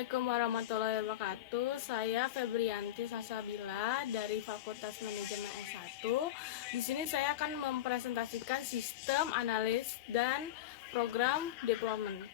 Assalamualaikum warahmatullahi wabarakatuh. Saya Febrianti Sasabila dari Fakultas Manajemen S1. Di sini saya akan mempresentasikan sistem analis dan program deployment.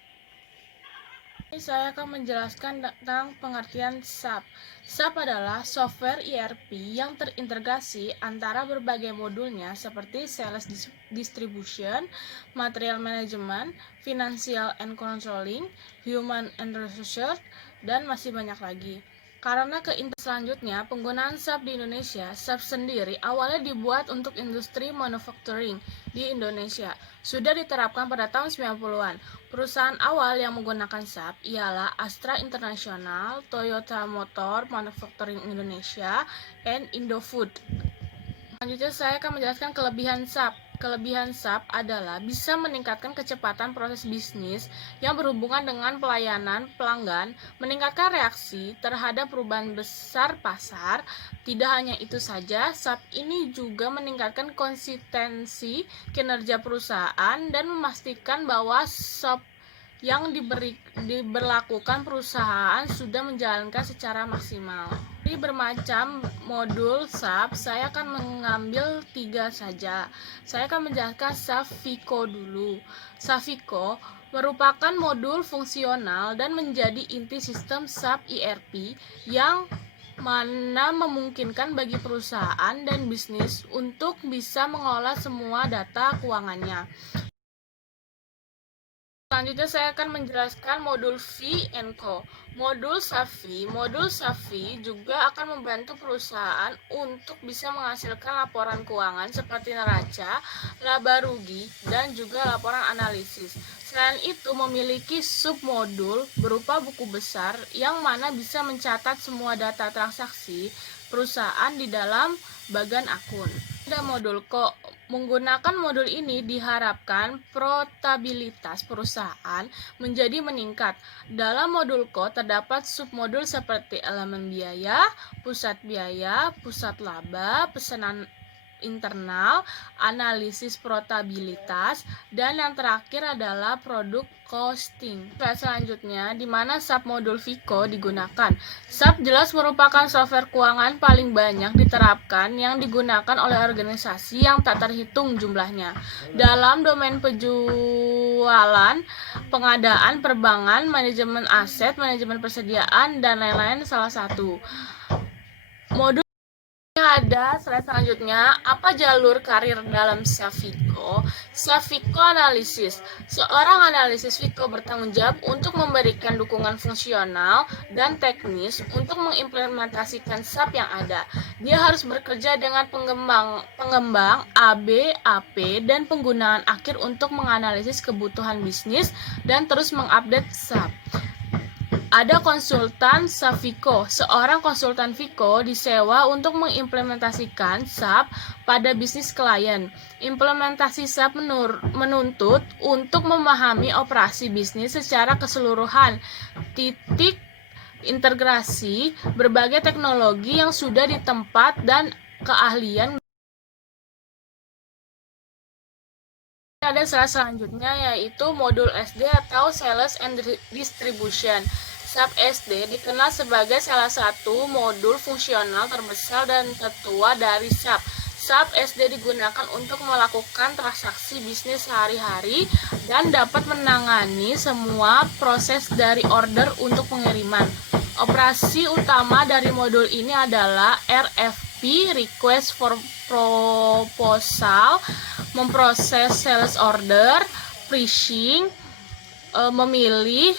Ini saya akan menjelaskan tentang pengertian SAP. SAP adalah software ERP yang terintegrasi antara berbagai modulnya seperti sales distribution, material management, financial and controlling, human and resources, dan masih banyak lagi. Karena selanjutnya, penggunaan SAP di Indonesia, SAP sendiri awalnya dibuat untuk industri manufacturing di Indonesia. Sudah diterapkan pada tahun 90-an. Perusahaan awal yang menggunakan SAP ialah Astra International, Toyota Motor Manufacturing Indonesia, and Indofood. Selanjutnya saya akan menjelaskan kelebihan SAP. Kelebihan SAP adalah bisa meningkatkan kecepatan proses bisnis yang berhubungan dengan pelayanan pelanggan, meningkatkan reaksi terhadap perubahan besar pasar. Tidak hanya itu saja, SAP ini juga meningkatkan konsistensi kinerja perusahaan dan memastikan bahwa SAP yang diberlakukan perusahaan sudah menjalankan secara maksimal. Dari bermacam modul SAP, saya akan mengambil 3 saja. Saya akan menjelaskan SAP FICO dulu. SAP FICO merupakan modul fungsional dan menjadi inti sistem SAP ERP yang mana memungkinkan bagi perusahaan dan bisnis untuk bisa mengolah semua data keuangannya. Selanjutnya saya akan menjelaskan modul V&Co. Modul SAP juga akan membantu perusahaan untuk bisa menghasilkan laporan keuangan seperti neraca, laba rugi, dan juga laporan analisis. Selain itu memiliki submodul berupa buku besar yang mana bisa mencatat semua data transaksi perusahaan di dalam bagian akun. Ada modul CO. Menggunakan modul ini diharapkan profitabilitas perusahaan menjadi meningkat. Dalam modul CO terdapat submodul seperti elemen biaya, pusat laba, pesanan internal, analisis profitabilitas, dan yang terakhir adalah produk costing. Selanjutnya, di mana SAP modul FICO digunakan. SAP jelas merupakan software keuangan paling banyak diterapkan yang digunakan oleh organisasi yang tak terhitung jumlahnya. Dalam domain penjualan, pengadaan, perbankan, manajemen aset, manajemen persediaan, dan lain-lain salah satu. Modul ada selanjutnya, apa jalur karir dalam SAP FICO? SAP FICO analisis. Seorang analisis FICO bertanggung jawab untuk memberikan dukungan fungsional dan teknis untuk mengimplementasikan SAP yang ada. Dia harus bekerja dengan pengembang AB, AP, dan penggunaan akhir untuk menganalisis kebutuhan bisnis dan terus mengupdate SAP. Ada konsultan SAP FICO. Seorang konsultan FICO disewa untuk mengimplementasikan SAP pada bisnis klien. Implementasi SAP menuntut untuk memahami operasi bisnis secara keseluruhan, titik integrasi berbagai teknologi yang sudah ditempat dan keahlian. Ada selanjutnya yaitu modul SD atau Sales and Distribution. SAP SD dikenal sebagai salah satu modul fungsional terbesar dan tertua dari SAP. SAP SD digunakan untuk melakukan transaksi bisnis sehari-hari dan dapat menangani semua proses dari order untuk pengiriman. Operasi utama dari modul ini adalah RFP, Request for Proposal, memproses sales order, pricing, memilih,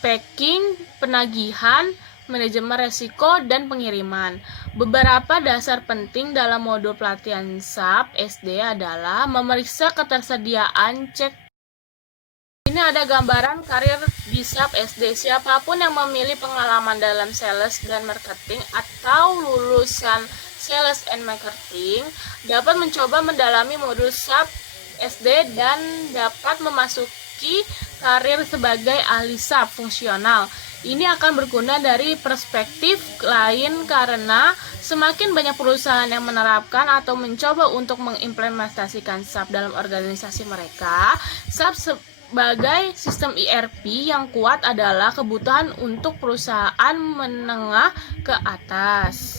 packing, penagihan, manajemen resiko, dan pengiriman. Beberapa dasar penting dalam modul pelatihan SAP SD adalah memeriksa ketersediaan cek. Ini ada gambaran karir di SAP SD. Siapapun yang memilih pengalaman dalam sales dan marketing atau lulusan sales and marketing dapat mencoba mendalami modul SAP SD dan dapat memasuki karir sebagai ahli SAP fungsional. Ini akan berguna dari perspektif lain karena semakin banyak perusahaan yang menerapkan atau mencoba untuk mengimplementasikan SAP dalam organisasi mereka, SAP Sebagai sistem ERP yang kuat adalah kebutuhan untuk perusahaan menengah ke atas.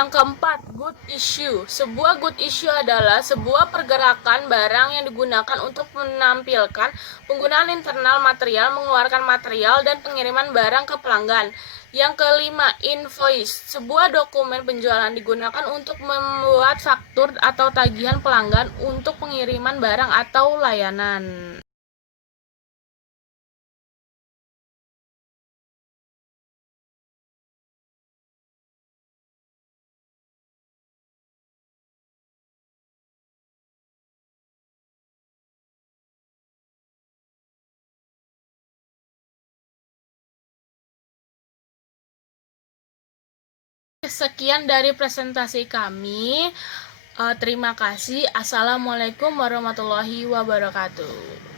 Yang keempat, good issue. Sebuah good issue adalah sebuah pergerakan barang yang digunakan untuk menampilkan penggunaan internal material, mengeluarkan material, dan pengiriman barang ke pelanggan. Yang kelima, invoice. Sebuah dokumen penjualan digunakan untuk membuat faktur atau tagihan pelanggan untuk pengiriman barang atau layanan. Sekian dari presentasi kami. Terima kasih. Assalamualaikum warahmatullahi wabarakatuh.